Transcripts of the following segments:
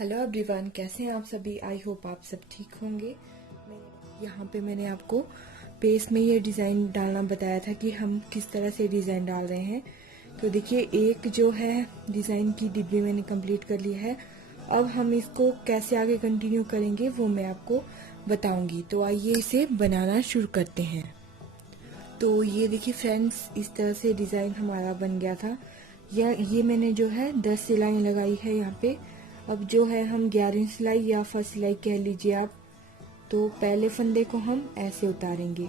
Hello everyone, कैसे हैं आप सभी। आई होप आप सब ठीक होंगे। यहाँ पे मैंने आपको पेज में ये डिज़ाइन डालना बताया था कि हम किस तरह से डिज़ाइन डाल रहे हैं। तो देखिए, एक जो है डिज़ाइन की डिब्बी मैंने कंप्लीट कर ली है। अब हम इसको कैसे आगे कंटिन्यू करेंगे वो मैं आपको बताऊंगी। तो आइए इसे बनाना शुरू करते हैं। तो ये देखिए फ्रेंड्स, इस तरह से डिज़ाइन हमारा बन गया था। ये मैंने जो है 10 सिलाई लगाई है यहाँ पे। अब जो है हम 11 सिलाई या फर्स्ट सिलाई कह लीजिए आप। तो पहले फंदे को हम ऐसे उतारेंगे।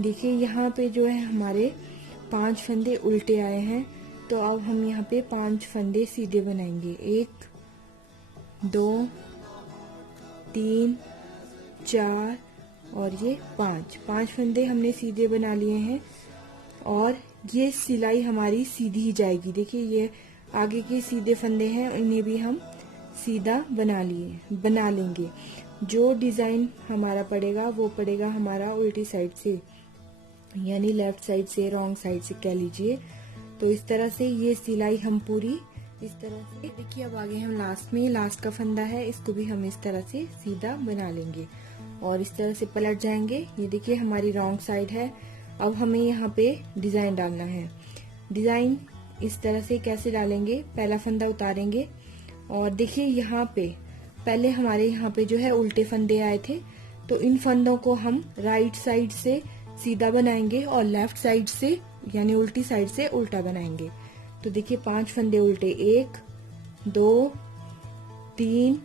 देखिए यहाँ पे जो है हमारे 5 फंदे उल्टे आए हैं। तो अब हम यहाँ पे 5 फंदे सीधे बनाएंगे। 1 2 3 4 और ये 5 फंदे हमने सीधे बना लिए हैं। और ये सिलाई हमारी सीधी ही जाएगी। देखिए, ये आगे के सीधे फंदे हैं, इन्हें भी हम सीधा बना लेंगे। जो डिजाइन हमारा पड़ेगा वो पड़ेगा हमारा उल्टी साइड से, यानी लेफ्ट साइड से, रॉन्ग साइड से कह लीजिए। तो इस तरह से ये सिलाई हम पूरी इस तरह से, देखिए अब आगे हम लास्ट का फंदा है, इसको भी हम इस तरह से सीधा बना लेंगे और इस तरह से पलट जाएंगे। ये देखिए हमारी रॉन्ग साइड है। अब हमें यहाँ पे डिजाइन डालना है। डिजाइन इस तरह से कैसे डालेंगे, पहला फंदा उतारेंगे और देखिए यहाँ पे पहले हमारे यहाँ पे जो है उल्टे फंदे आए थे। तो इन फंदों को हम राइट साइड से सीधा बनाएंगे और लेफ्ट साइड से यानी उल्टी साइड से उल्टा बनाएंगे। तो देखिए 5 फंदे उल्टे, 1 2 3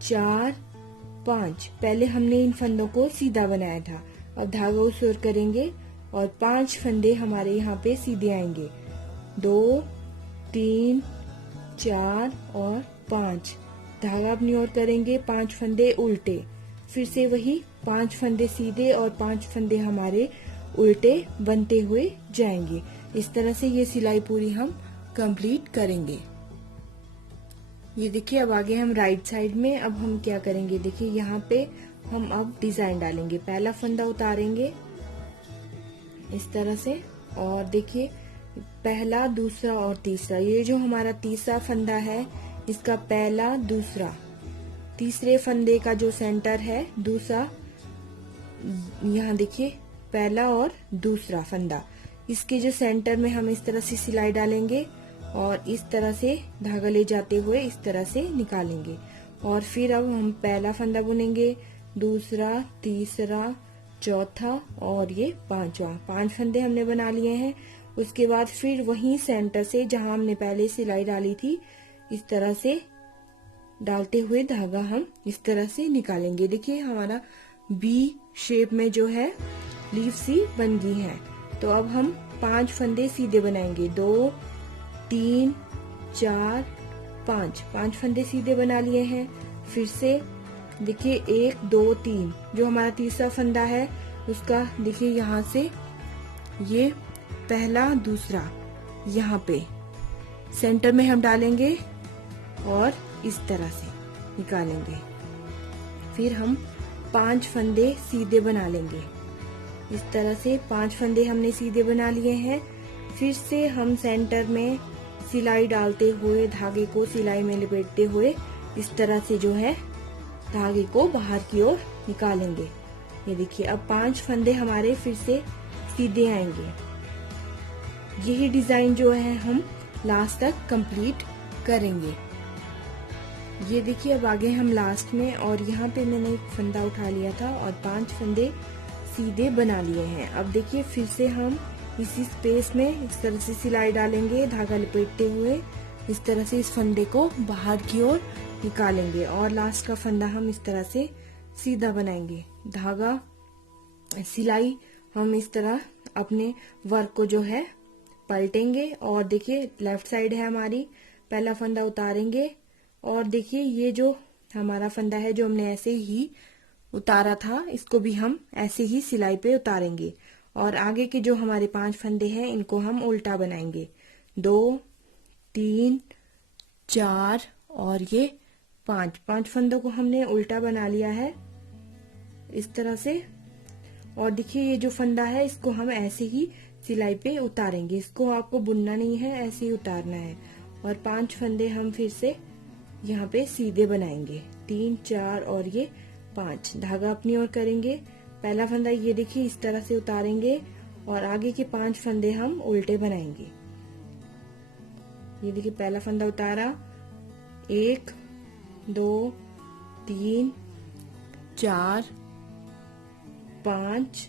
4 5। पहले हमने इन फंदों को सीधा बनाया था। अब धागा उस ओर करेंगे और 5 फंदे हमारे यहाँ पे सीधे आएंगे। 2 3 4 और 5। धागा अपनी ओर करेंगे, 5 फंदे उल्टे, फिर से वही 5 फंदे सीधे और 5 फंदे हमारे उल्टे बनते हुए जाएंगे। इस तरह से ये सिलाई पूरी हम कंप्लीट करेंगे। ये देखिए अब आगे हम राइट साइड में, अब हम क्या करेंगे, देखिए यहाँ पे हम अब डिजाइन डालेंगे। पहला फंदा उतारेंगे इस तरह से और देखिए पहला, दूसरा और तीसरा, ये जो हमारा तीसरा फंदा है इसका पहला, दूसरा, तीसरे फंदे का जो सेंटर है दूसरा, यहाँ देखिए पहला और दूसरा फंदा, इसके जो सेंटर में हम इस तरह से सिलाई डालेंगे और इस तरह से धागा ले जाते हुए इस तरह से निकालेंगे। और फिर अब हम पहला फंदा बुनेंगे, दूसरा, तीसरा, चौथा और ये 5वां। 5 फंदे हमने बना लिए हैं। उसके बाद फिर वही सेंटर से जहां हमने पहले सिलाई डाली थी इस तरह से डालते हुए धागा हम इस तरह से निकालेंगे। देखिए हमारा बी शेप में जो है लीफ सी बन गई है। तो अब हम 5 फंदे सीधे बनाएंगे। 2 3 4 5 फंदे सीधे बना लिए हैं। फिर से देखिए 1 2 3, जो हमारा तीसरा फंदा है उसका देखिए यहाँ से ये पहला, दूसरा, यहाँ पे सेंटर में हम डालेंगे और इस तरह से निकालेंगे। फिर हम 5 फंदे सीधे बना लेंगे। इस तरह से 5 फंदे हमने सीधे बना लिए हैं। फिर से हम सेंटर में सिलाई डालते हुए धागे को सिलाई में लपेटते हुए इस तरह से जो है धागे को बाहर की ओर निकालेंगे। ये देखिए अब 5 फंदे हमारे फिर से सीधे आएंगे। यही डिजाइन जो है हम लास्ट तक कंप्लीट करेंगे। ये देखिए अब आगे हम लास्ट में, और यहाँ पे मैंने एक फंदा उठा लिया था और 5 फंदे सीधे बना लिए हैं। अब देखिए फिर से हम इसी स्पेस में इस तरह से सिलाई डालेंगे, धागा लपेटते हुए इस तरह से इस फंदे को बाहर की ओर निकालेंगे और लास्ट का फंदा हम इस तरह से सीधा बनाएंगे। धागा सिलाई हम इस तरह अपने वर्क को जो है पलटेंगे और देखिए लेफ्ट साइड है हमारी, पहला फंदा उतारेंगे और देखिए ये जो हमारा फंदा है जो हमने ऐसे ही उतारा था इसको भी हम ऐसे ही सिलाई पे उतारेंगे और आगे के जो हमारे 5 फंदे हैं इनको हम उल्टा बनाएंगे। 2 3 4 और ये 5 फंदों को हमने उल्टा बना लिया है इस तरह से। और देखिए ये जो फंदा है इसको हम ऐसे ही सिलाई पे उतारेंगे, इसको आपको बुनना नहीं है, ऐसे ही उतारना है। और 5 फंदे हम फिर से यहाँ पे सीधे बनाएंगे, 3 4 और ये 5। धागा अपनी ओर करेंगे, पहला फंदा ये देखिए इस तरह से उतारेंगे और आगे के 5 फंदे हम उल्टे बनाएंगे। ये देखिए पहला फंदा उतारा, 1 2 3 4 5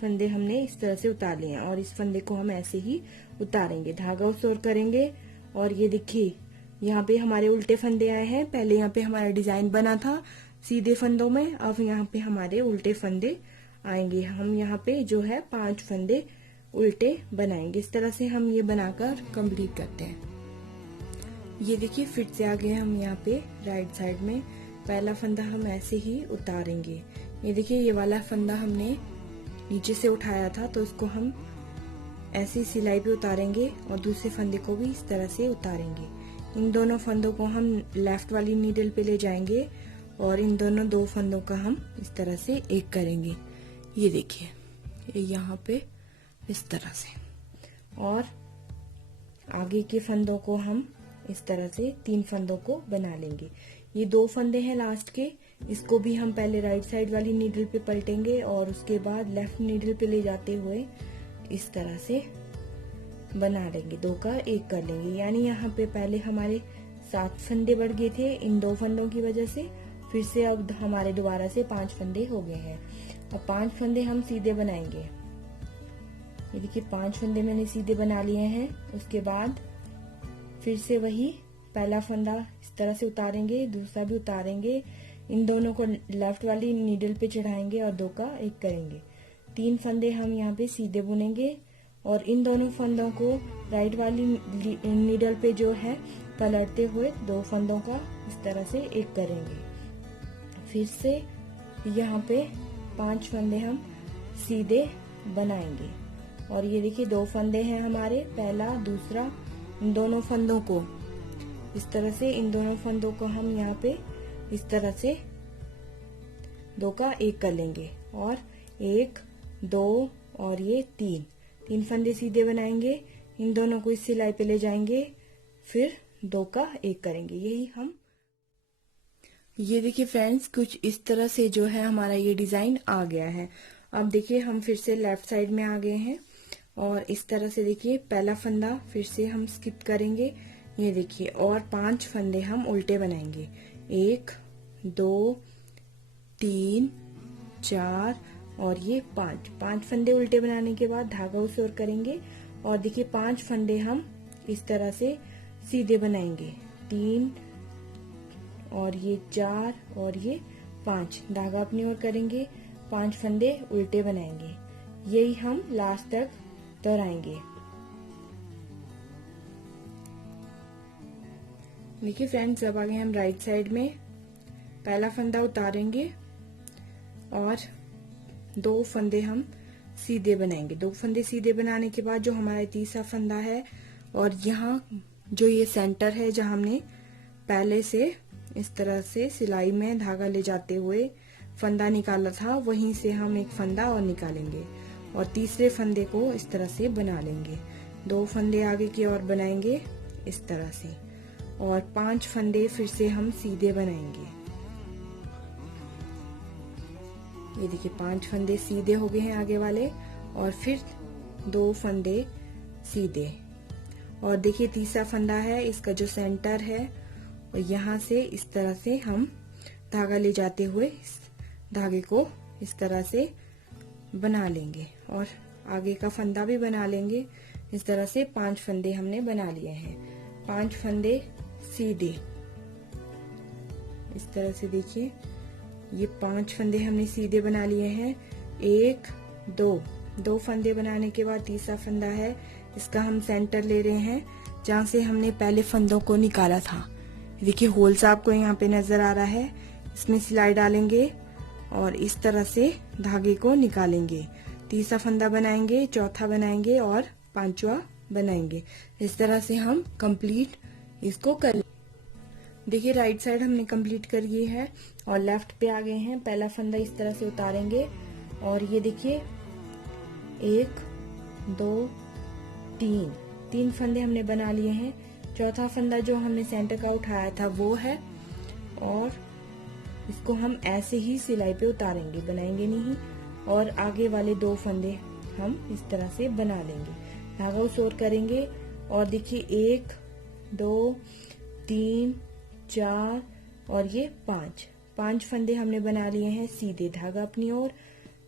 फंदे हमने इस तरह से उतार लिए हैं और इस फंदे को हम ऐसे ही उतारेंगे, धागा उस ओर करेंगे और ये देखिए यहाँ पे हमारे उल्टे फंदे आए हैं। पहले यहाँ पे हमारा डिजाइन बना था सीधे फंदों में, अब यहाँ पे हमारे उल्टे फंदे आएंगे। हम यहाँ पे जो है 5 फंदे उल्टे बनाएंगे। इस तरह से हम ये बनाकर कंप्लीट करते हैं। ये देखिए फिर से आ गए हम यहाँ पे राइट साइड में। पहला फंदा हम ऐसे ही उतारेंगे। ये देखिए ये वाला फंदा हमने नीचे से उठाया था तो इसको हम ऐसी सिलाई पे उतारेंगे और दूसरे फंदे को भी इस तरह से उतारेंगे। इन दोनों फंदों को हम लेफ्ट वाली नीडल पे ले जाएंगे और इन दोनों 2 फंदों का हम इस तरह से एक करेंगे। ये देखिए यहाँ पे इस तरह से, और आगे के फंदों को हम इस तरह से 3 फंदों को बना लेंगे। ये 2 फंदे हैं लास्ट के, इसको भी हम पहले राइट साइड वाली नीडल पे पलटेंगे और उसके बाद लेफ्ट नीडल पे ले जाते हुए इस तरह से बना लेंगे, 2 का 1 कर लेंगे। यानी यहाँ पे पहले हमारे 7 फंदे बढ़ गए थे इन 2 फंदों की वजह से, फिर से अब हमारे दोबारा से 5 फंदे हो गए हैं। अब 5 फंदे हम सीधे बनाएंगे। ये देखिए 5 फंदे मैंने सीधे बना लिए हैं। उसके बाद फिर से वही पहला फंदा इस तरह से उतारेंगे, दूसरा भी उतारेंगे, इन दोनों को लेफ्ट वाली नीडल पे चढ़ाएंगे और 2 का 1 करेंगे। 3 फंदे हम यहाँ पे सीधे बुनेंगे और इन दोनों फंदों को राइट वाली नीडल पे जो है पलटते हुए 2 फंदों का इस तरह से 1 करेंगे। फिर से यहाँ पे 5 फंदे हम सीधे बनाएंगे और ये देखिए 2 फंदे हैं हमारे, पहला दूसरा। इन दोनों फंदों को इस तरह से, इन दोनों फंदों को हम यहाँ पे इस तरह से 2 का 1 कर लेंगे और 1 2 और ये 3 फंदे सीधे बनाएंगे। इन दोनों को इस सिलाई पे ले जाएंगे, फिर 2 का 1 करेंगे। यही हम, ये देखिए फ्रेंड्स कुछ इस तरह से जो है हमारा ये डिजाइन आ गया है। अब देखिए हम फिर से लेफ्ट साइड में आ गए हैं और इस तरह से देखिए पहला फंदा फिर से हम स्किप करेंगे। ये देखिए और 5 फंदे हम उल्टे बनाएंगे, 1 2 3 4 और ये 5 फंदे उल्टे बनाने के बाद धागा उस ओर करेंगे और देखिए 5 फंदे हम इस तरह से सीधे बनाएंगे, 3 और ये 4 और ये 5। धागा अपनी ओर करेंगे, 5 फंदे उल्टे बनाएंगे। यही हम लास्ट तक दोहराएंगे। देखिए फ्रेंड्स अब आ गए हम राइट साइड में। पहला फंदा उतारेंगे और 2 फंदे हम सीधे बनाएंगे। 2 फंदे सीधे बनाने के बाद जो हमारा तीसरा फंदा है और यहाँ जो ये सेंटर है जहाँ हमने पहले से इस तरह से सिलाई में धागा ले जाते हुए फंदा निकाला था, वहीं से हम एक फंदा और निकालेंगे और तीसरे फंदे को इस तरह से बना लेंगे। 2 फंदे आगे की ओर बनाएंगे इस तरह से और 5 फंदे फिर से हम सीधे बनाएंगे। ये देखिए 5 फंदे सीधे हो गए हैं आगे वाले और फिर 2 फंदे सीधे। और देखिए तीसरा फंदा है, इसका जो सेंटर है और यहाँ से इस तरह से हम धागा ले जाते हुए इस धागे को इस तरह से बना लेंगे और आगे का फंदा भी बना लेंगे। इस तरह से 5 फंदे हमने बना लिए हैं, 5 फंदे सीधे। इस तरह से देखिए ये 5 फंदे हमने सीधे बना लिए हैं। 1 2 फंदे बनाने के बाद तीसरा फंदा है, इसका हम सेंटर ले रहे हैं जहाँ से हमने पहले फंदों को निकाला था। देखिए होल सा आपको यहाँ पे नजर आ रहा है, इसमें सिलाई डालेंगे और इस तरह से धागे को निकालेंगे। तीसरा फंदा बनाएंगे, चौथा बनाएंगे और 5वां बनाएंगे। इस तरह से हम कंप्लीट इसको कर। देखिए राइट साइड हमने कंप्लीट कर ली है और लेफ्ट पे आ गए हैं। पहला फंदा इस तरह से उतारेंगे और ये देखिए 1 2 3 फंदे हमने बना लिए हैं। चौथा फंदा जो हमने सेंटर का उठाया था वो है, और इसको हम ऐसे ही सिलाई पे उतारेंगे, बनाएंगे नहीं। और आगे वाले 2 फंदे हम इस तरह से बना लेंगे, धागा उसोर करेंगे। और देखिए 1 2 3 4 और ये 5 फंदे हमने बना लिए हैं सीधे, धागा अपनी ओर।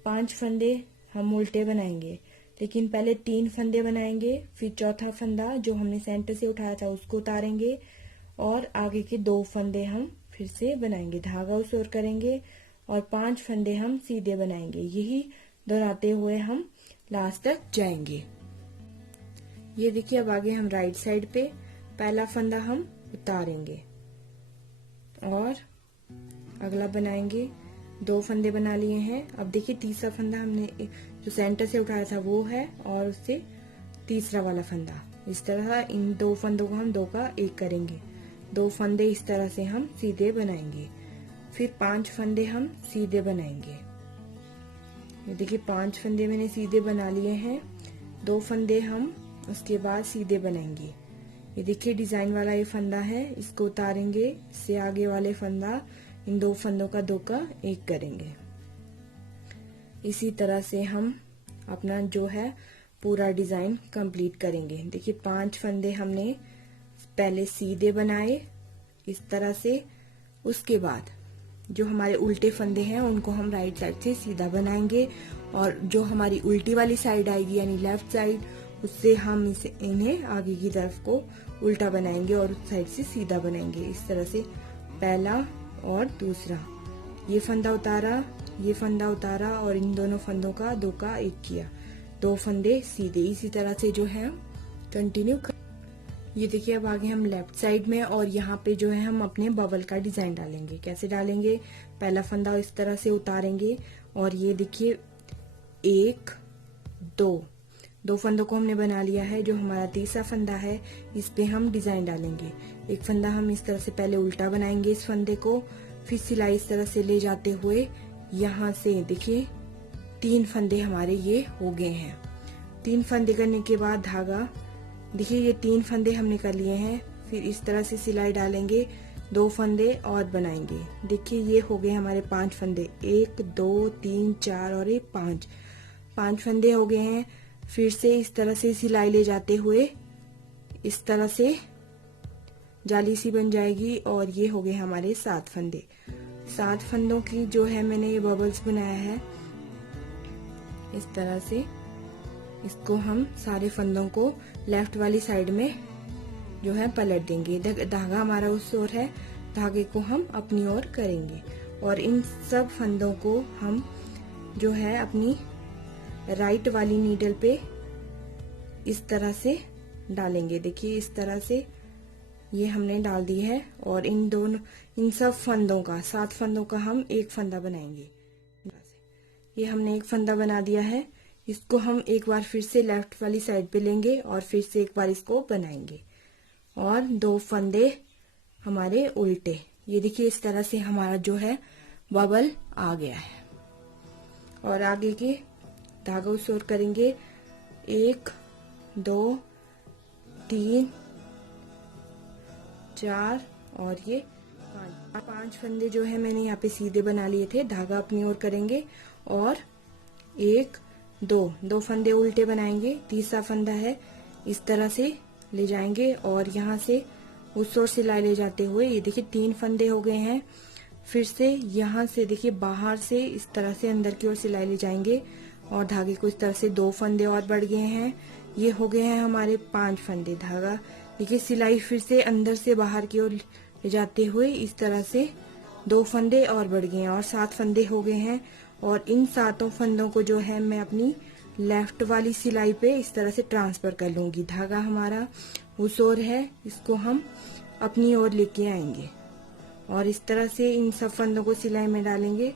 5 फंदे हम उल्टे बनाएंगे, लेकिन पहले 3 फंदे बनाएंगे, फिर चौथा फंदा जो हमने सेंटर से उठाया था उसको उतारेंगे, और आगे के 2 फंदे हम फिर से बनाएंगे, धागा उसोर करेंगे, और 5 फंदे हम सीधे बनाएंगे। यही दोहराते हुए हम लास्ट तक जाएंगे। ये देखिए अब आगे हम राइट साइड पे पहला फंदा हम उतारेंगे और अगला बनाएंगे। 2 फंदे बना लिए हैं। अब देखिए तीसरा फंदा हमने जो सेंटर से उठाया था वो है, और उससे तीसरा वाला फंदा। इस तरह इन 2 फंदों को हम 2 का 1 करेंगे। 2 फंदे इस तरह से हम सीधे बनाएंगे, फिर 5 फंदे हम सीधे बनाएंगे। ये देखिए 5 फंदे मैंने सीधे बना लिए हैं। 2 फंदे हम उसके बाद सीधे बनाएंगे। ये देखिए डिजाइन वाला ये फंदा है, इसको उतारेंगे, इससे आगे वाले फंदा इन 2 फंदों का 2 का 1 करेंगे। इसी तरह से हम अपना जो है पूरा डिजाइन कंप्लीट करेंगे। देखिए 5 फंदे हमने पहले सीधे बनाए इस तरह से, उसके बाद जो हमारे उल्टे फंदे हैं उनको हम राइट साइड से सीधा बनाएंगे, और जो हमारी उल्टी वाली साइड आएगी यानी लेफ्ट साइड, उससे हम इन्हें आगे की तरफ को उल्टा बनाएंगे और उस साइड से सीधा बनाएंगे। इस तरह से पहला और दूसरा, ये फंदा उतारा, ये फंदा उतारा, और इन दोनों फंदों का 2 का 1 किया, 2 फंदे सीधे। इसी तरह से जो है कंटिन्यू ये देखिए अब आगे हम लेफ्ट साइड में, और यहाँ पे जो है हम अपने बबल का डिजाइन डालेंगे। कैसे डालेंगे? पहला फंदा इस तरह से उतारेंगे, और ये देखिए 1 2 फंदों को हमने बना लिया है। जो हमारा तीसरा फंदा है इस पे हम डिजाइन डालेंगे। एक फंदा हम इस तरह से पहले उल्टा बनाएंगे इस फंदे को, फिर सिलाई इस तरह से ले जाते हुए यहाँ से देखिए 3 फंदे हमारे ये हो गए हैं। 3 फंदे करने के बाद धागा, देखिए ये 3 फंदे हमने कर लिए हैं। फिर इस तरह से सिलाई डालेंगे, 2 फंदे और बनाएंगे। देखिए ये हो गए हमारे 5 फंदे, 1 2 3 4 और ये 5 फंदे हो गए हैं। फिर से इस तरह से सिलाई ले जाते हुए इस तरह से जाली सी बन जाएगी, और ये हो गए हमारे 7 फंदे। 7 फंदों की जो है मैंने ये बबल्स बनाया है इस तरह से। इसको हम सारे फंदों को लेफ्ट वाली साइड में जो है पलट देंगे। धागा हमारा उस ओर है, धागे को हम अपनी ओर करेंगे, और इन सब फंदों को हम जो है अपनी राइट वाली नीडल पे इस तरह से डालेंगे। देखिए इस तरह से ये हमने डाल दी है, और इन सब फंदों का 7 फंदों का हम 1 फंदा बनाएंगे। ये हमने 1 फंदा बना दिया है। इसको हम एक बार फिर से लेफ्ट वाली साइड पे लेंगे और फिर से एक बार इसको बनाएंगे, और 2 फंदे हमारे उल्टे। ये देखिए इस तरह से हमारा जो है बबल आ गया है। और आगे के धागा उसोर करेंगे, 1 2 3 4 और ये 5 फंदे जो है मैंने यहाँ पे सीधे बना लिए थे। धागा अपनी ओर करेंगे और 1 2 फंदे उल्टे बनाएंगे। तीसरा फंदा है इस तरह से ले जाएंगे, और यहाँ से उस ओर सिलाई ले जाते हुए ये देखिए 3 फंदे हो गए हैं। फिर से यहाँ से देखिए बाहर से इस तरह से अंदर की ओर सिलाई ले जाएंगे, और धागे को इस तरह से 2 फंदे और बढ़ गए हैं। ये हो गए हैं हमारे 5 फंदे। धागा देखिए सिलाई फिर से अंदर से बाहर की ओर ले जाते हुए इस तरह से 2 फंदे और बढ़ गए हैं, और 7 फंदे हो गए हैं। और इन 7 फंदों को जो है मैं अपनी लेफ्ट वाली सिलाई पे इस तरह से ट्रांसफर कर लूंगी। धागा हमारा उस ओर है, इसको हम अपनी ओर लेके आएंगे, और इस तरह से इन सब फंदों को सिलाई में डालेंगे।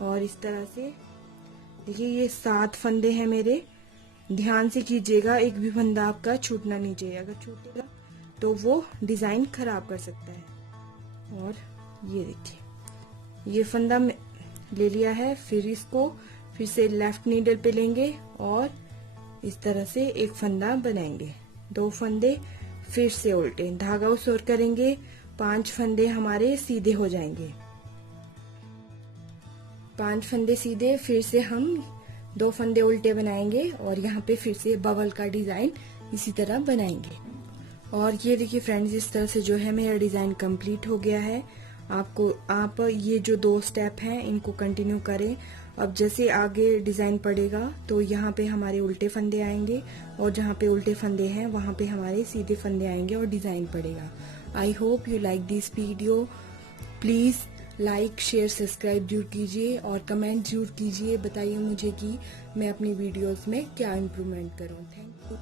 और इस तरह से देखिए ये 7 फंदे हैं मेरे। ध्यान से कीजिएगा, एक भी फंदा आपका छूटना नहीं चाहिए। अगर छूटेगा तो वो डिजाइन खराब कर सकता है। और ये देखिए ये फंदा ले लिया है। फिर इसको फिर से लेफ्ट नीडल पे लेंगे और इस तरह से एक फंदा बनाएंगे। 2 फंदे, फिर से उल्टे, धागा उस ओर करेंगे, 5 फंदे हमारे सीधे हो जाएंगे। 5 फंदे सीधे, फिर से हम 2 फंदे उल्टे बनाएंगे और यहाँ पे फिर से बबल का डिजाइन इसी तरह बनाएंगे। और ये देखिए फ्रेंड्स, इस तरह से जो है मेरा डिजाइन कंप्लीट हो गया है। आप ये जो 2 स्टेप हैं इनको कंटिन्यू करें। अब जैसे आगे डिजाइन पड़ेगा तो यहाँ पे हमारे उल्टे फंदे आएंगे और जहाँ पे उल्टे फंदे हैं वहां पे हमारे सीधे फंदे आएंगे और डिजाइन पड़ेगा। I hope you like this video. Please like, share, subscribe जरूर कीजिए और कमेंट जरूर कीजिए। बताइए मुझे कि मैं अपनी वीडियोस में क्या इम्प्रूवमेंट करूँ। Thank you.